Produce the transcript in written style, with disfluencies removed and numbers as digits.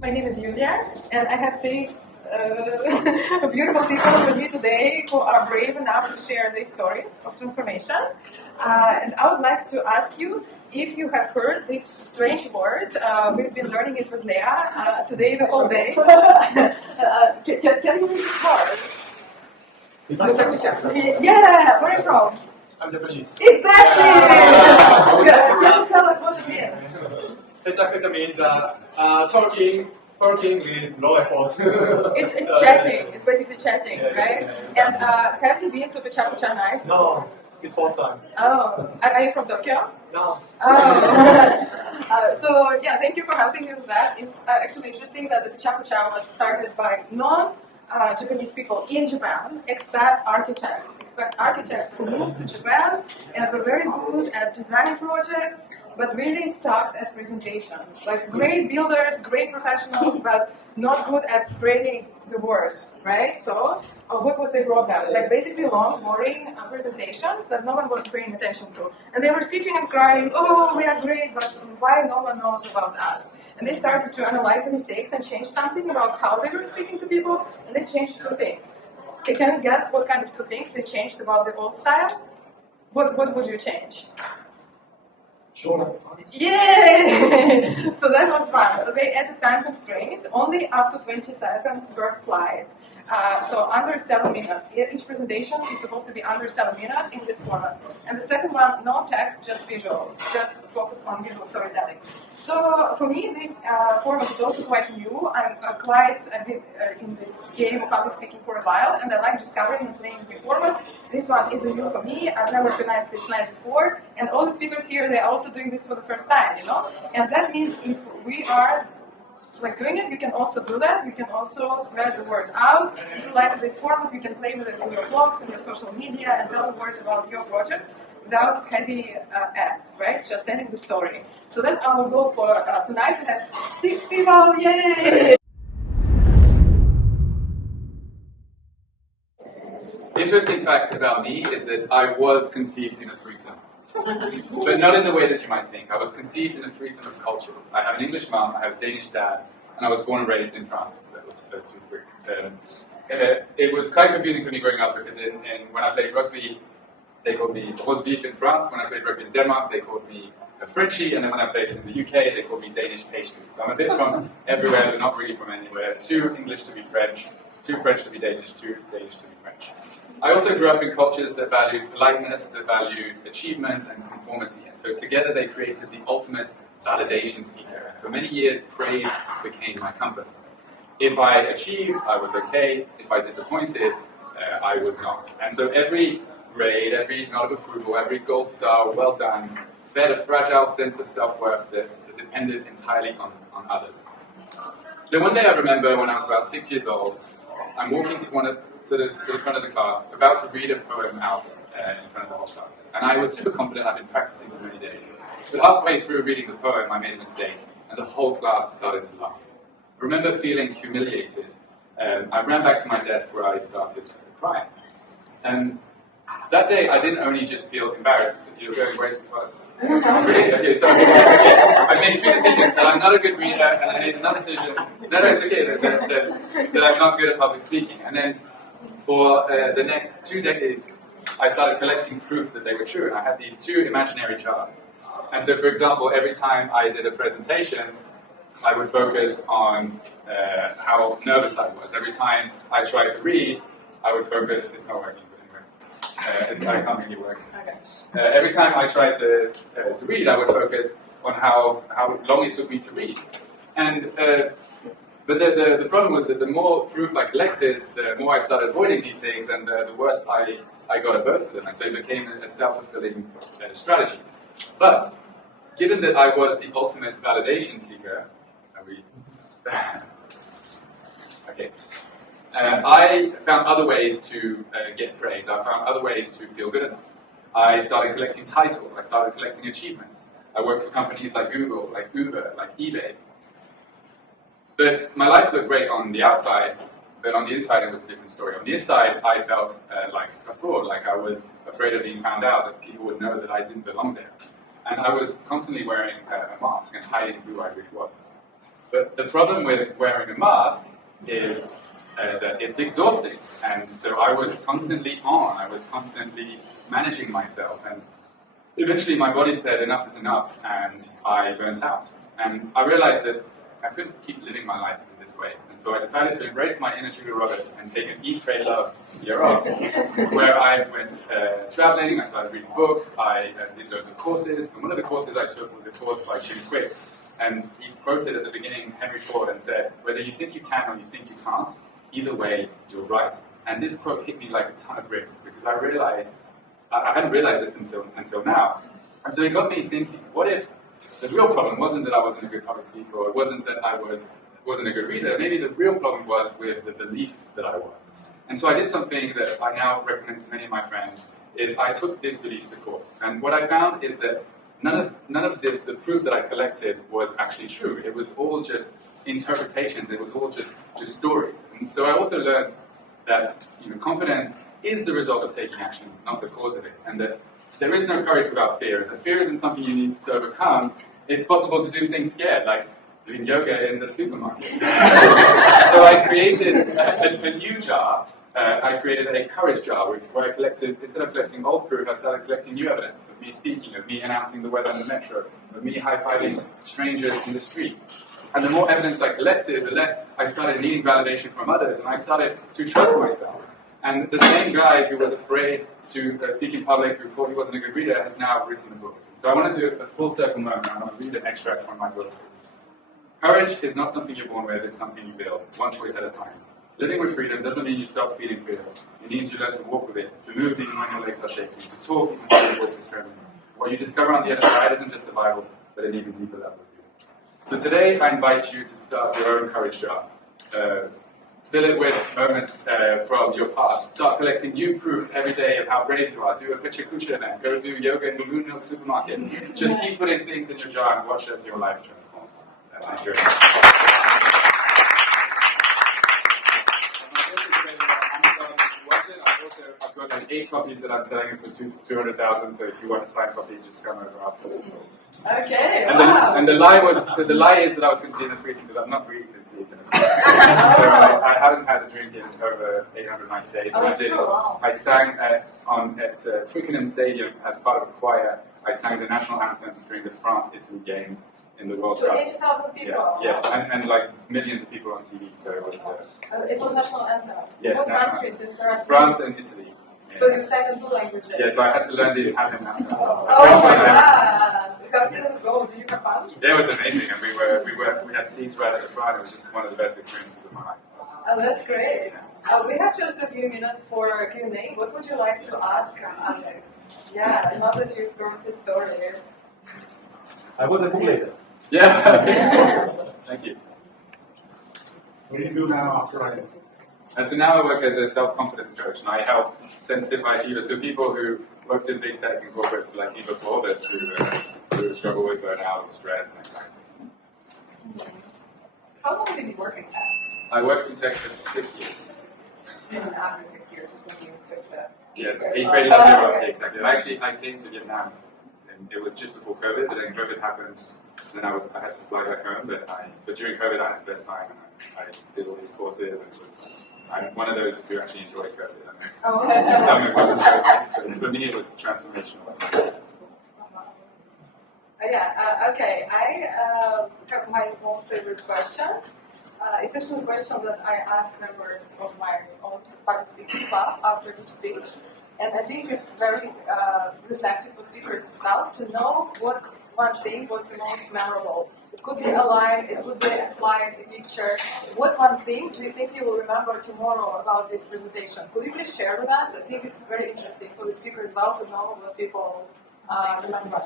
My name is Yulia, and I have six beautiful people with me today who are brave enough to share their stories of transformation. And I would like to ask you if you have heard this strange word. We've been learning it with Leah today, the whole day. Can you read this word? Pecha Kucha. Yeah, where are you from? I'm Japanese. Exactly! Yeah. Tell us what it means. Pecha Kucha means talking with no effort. It's chatting. It's basically chatting, yeah, right? Yeah. And have you been to Pecha Kucha night? No, it's first time. Oh, are you from Tokyo? No. Oh. So yeah, thank you for helping me with that. It's actually interesting that the Pecha Kucha was started by non-Japanese people in Japan, expat architects who moved to Japan and were very good at design projects, but really sucked at presentations. Like great builders, great professionals, but not good at spreading the words, right? So what was their problem? Like basically long, boring presentations that no one was paying attention to. And they were sitting and crying, oh, we are great, but why no one knows about us? And they started to analyze the mistakes and change something about how they were speaking to people, and they changed two things. Okay, can you guess what kind of two things they changed about the old style? What would you change? Sure. Yay! So that was fun. So they added time constraint, only up to 20 seconds per slide. So under 7 minutes. Each presentation is supposed to be under 7 minutes in this format. And the second one, no text, just visuals. Just focus on visual storytelling. So for me, this format is also quite new. I'm quite a bit in this game of public speaking for a while, and I like discovering and playing new formats. This one is new for me. I've never organized this night before, and all the speakers here, they're also doing this for the first time, you know? And that means if we are doing it, you can also do that. You can also spread the word out. If you like this format, you can play with it in your blogs and your social media and tell the word about your projects without heavy ads, right? Just telling the story. So that's our goal for tonight. We have 6 people, yay! The interesting fact about me is that I was conceived in a threesome. But not in the way that you might think. I was conceived in a threesome of cultures. I have an English mom, I have a Danish dad, and I was born and raised in France. That was too quick. It was quite confusing for me growing up because when I played rugby, they called me roast beef in France. When I played rugby in Denmark, they called me a Frenchie. And then when I played in the UK, they called me Danish pastry. So I'm a bit from everywhere, but not really from anywhere. Too English to be French, too French to be Danish, too Danish to be French. I also grew up in cultures that valued politeness, that valued achievement and conformity. And so together they created the ultimate validation seeker. And for many years, praise became my compass. If I achieved, I was okay. If I disappointed, I was not. And so every grade, every nod of approval, every gold star, well done, fed a fragile sense of self-worth that depended entirely on others. Then one day I remember when I was about 6 years old, I'm walking to the front of the class, about to read a poem out in front of the whole class. And I was super confident, I'd been practicing for many days. But halfway through reading the poem, I made a mistake, and the whole class started to laugh. I remember feeling humiliated. I ran back to my desk where I started crying. And that day, I didn't only just feel embarrassed, but you're going way too fast. Really? Okay, so I made 2 decisions, that I'm not a good reader, and I made another decision, no, it's okay, that I'm not good at public speaking. And then for the next 2 decades, I started collecting proof that they were true, and I had these 2 imaginary charts. And so, for example, every time I did a presentation, I would focus on how nervous I was. Every time I tried to read, I would focus, it's not working, but anyway, I can't really work. Okay. Every time I tried to read, I would focus on how long it took me to read. And but the problem was that the more proof I collected, the more I started avoiding these things, and the worse I got at both of them. And so it became a self-fulfilling strategy. But given that I was the ultimate validation seeker, okay, I found other ways to get praise. I found other ways to feel good enough. I started collecting titles. I started collecting achievements. I worked for companies like Google, like Uber, like eBay. But my life looked great on the outside, but on the inside it was a different story. On the inside, I felt like a fraud, like I was afraid of being found out, that people would know that I didn't belong there. And I was constantly wearing a mask and hiding who I really was. But the problem with wearing a mask is that it's exhausting. And so I was constantly on, I was constantly managing myself. And eventually my body said enough is enough, and I burnt out. And I realized that I couldn't keep living my life in this way. And so I decided to embrace my inner Julia Roberts and take an Eat, Pray, Love year off, where I went traveling, I started reading books, I did loads of courses, and one of the courses I took was a course by Jim Quick. And he quoted at the beginning Henry Ford and said, whether you think you can or you think you can't, either way, you're right. And this quote hit me like a ton of bricks, because I realized, I hadn't realized this until now. And so it got me thinking, what if the real problem wasn't that I wasn't a good public speaker, or it wasn't that I wasn't a good reader. Maybe the real problem was with the belief that I was. And so I did something that I now recommend to many of my friends, is I took these beliefs to court. And what I found is that none of the proof that I collected was actually true. It was all just interpretations. It was all just stories. And so I also learned that confidence is the result of taking action, not the cause of it. And that there is no courage without fear. And that fear isn't something you need to overcome. It's possible to do things scared, like doing yoga in the supermarket. So I created a new jar. I created a courage jar where I collected, instead of collecting old proof, I started collecting new evidence of me speaking, of me announcing the weather on the metro, of me high-fiving strangers in the street. And the more evidence I collected, the less I started needing validation from others, and I started to trust myself. And the same guy who was afraid to speak in public, who thought he wasn't a good reader, has now written a book. So I want to do a full circle moment. I want to read an extract from my book. Courage is not something you're born with, it's something you build, one choice at a time. Living with freedom doesn't mean you stop feeling fear. It means you learn to walk with it, to move even when your legs are shaking, to talk even when your voice is trembling. What you discover on the other side isn't just survival, but an even deeper level of you. So today I invite you to start your own courage jar. Fill it with moments from your past. Start collecting new proof every day of how brave you are. Do a Pecha Kucha event. Go do yoga in the Moon Milk supermarket. Just keep putting things in your jar and watch as your life transforms. Thank you very much. I've got like 8 copies that I'm selling for 200,000. So if you want a signed copy, just come over afterwards. Okay. And the lie is that I was conceived in a precinct, because I'm not really conceived in a precinct. So I haven't had a drink in over 890 days. Oh, that's true. Wow. I sang at Twickenham Stadium as part of a choir. I sang the national anthems during the France-Italy game in the World Cup. 80,000 people. Yeah, yes, and like millions of people on TV. So it was. It was national anthem. Yes, what national countries is there? France and Italy. So you sang in 2 languages. Yes, so I had to learn the Italian anthem. Oh my God! How did it go? Did you have fun? Yeah, it was amazing, and we had seats right at the front. It was just one of the best experiences of my life. So. Oh, that's great. We have just a few minutes for Q&A. What would you like to ask Alex? Yeah, now that you've heard his story. I got the book later. Yeah. Thank you. What do you do now after writing? And so now I work as a self-confidence coach, and I help sensitive high achievers, so people who worked in big tech and corporates like me before this, who struggle with burnout, or stress, and anxiety. How long did you work in tech? I worked in tech for 6 years. Even after 6 years, when you took the... Yes, 8 grade level, exactly. Actually, I came to Vietnam, and it was just before COVID, but then COVID happened, and then I had to fly back home, but during COVID I had the best time, and I did all these courses, and I'm one of those who actually enjoyed COVID. Oh, Some it wasn't so nice, but for me it was transformational. Okay. I have my own favorite question. It's actually a question that I ask members of my own public speaking club after each speech. And I think it's very reflective for speakers itself to know what one thing was the most memorable. It could be a line, it could be a slide, a picture. What one thing do you think you will remember tomorrow about this presentation? Could you please share with us? I think it's very interesting for the speaker as well to know what people remember.